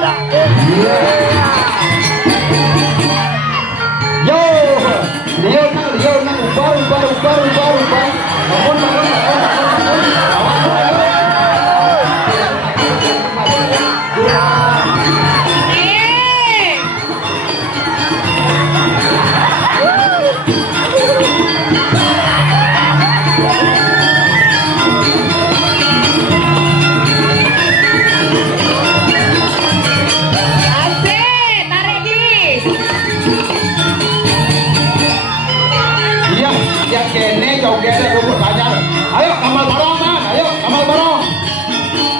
ada. Yo, Leo nang ubah. Bangun. Iya, kene jogetnya rumput aja. Ayo kamal barong bang,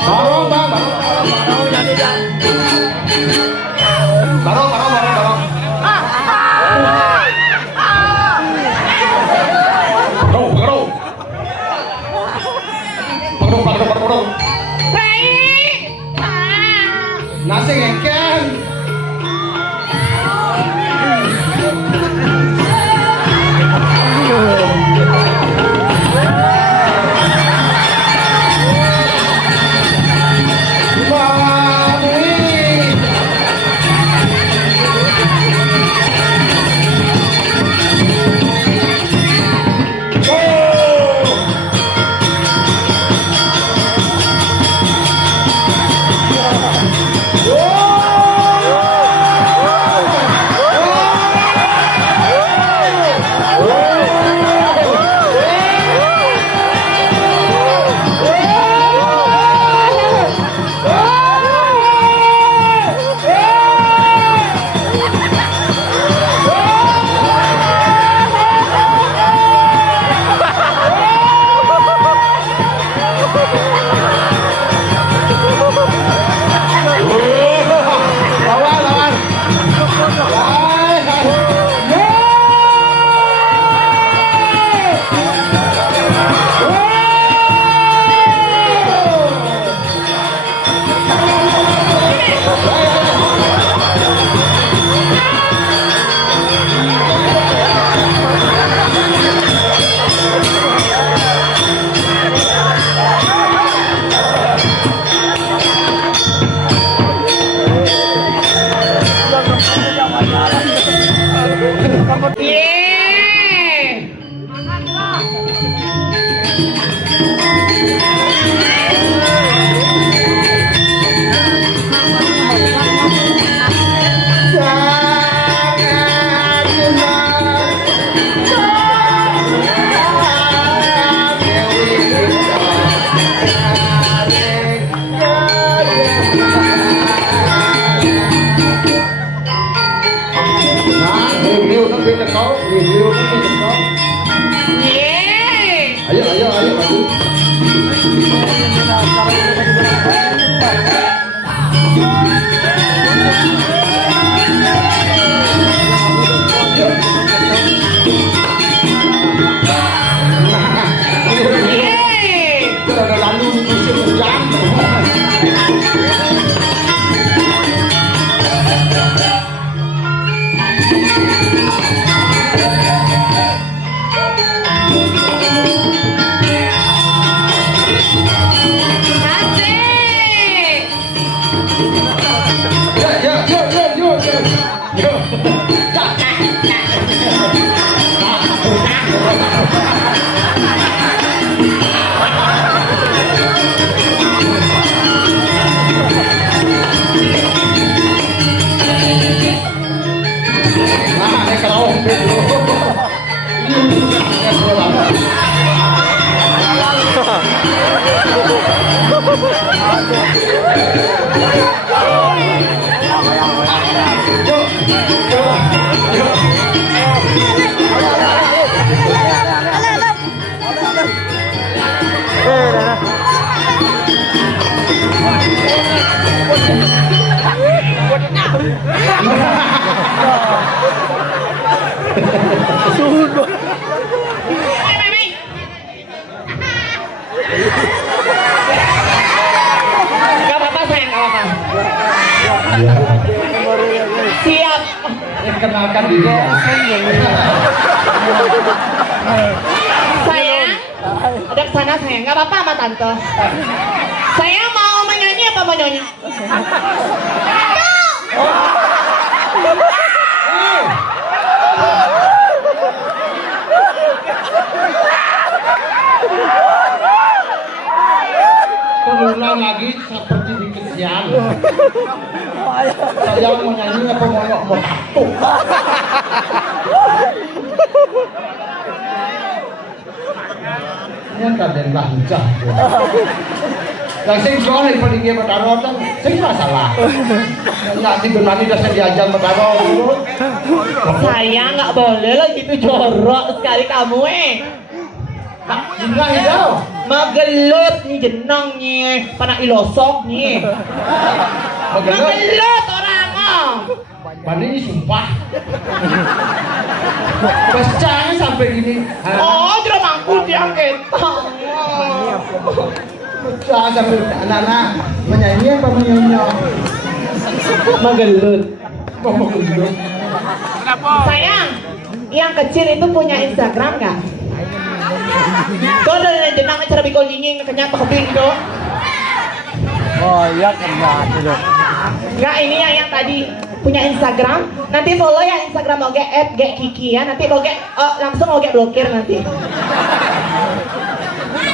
barong jadi dah. Barong. Barong. Nasi ngeken. Siap. Kenalkan diri. Sayang, ada kesana sayang, nggak apa-apa sama tante. Saya mau menyanyi apa mau nyanyi? Berulang lagi seperti di kesian. Saya mau nyanyi apa mau tato? Ini kan dari lancah. Yang sing soalnya pada dia bertaruh kan, sing masalah. Nggak dibenani dasar diajar bertaruh. Saya nggak boleh lah gitu jorok sekali kamu Enggak hijau. Magelut nih jenongnya, panak ilosok nih. Magelut orang Bani ini sumpah. Pecahnya sampai gini. Oh, tidak mampu diangkat. Pecah sampai anak-anak menyanyi apa menyanyi? Magelut. Kok mau gendut? Sayang, yang kecil itu punya Instagram nggak? Kau dari jenang cara bikol dingin kenyat kebing tuh. Oh iya kena itu. Nggak, ini yang tadi punya Instagram. Nanti follow ya Instagram oke @gekiki ya. Nanti oke langsung oke blokir nanti.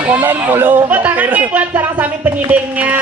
Komen follow. Oh, tangannya buat sarang sami penyidingnya.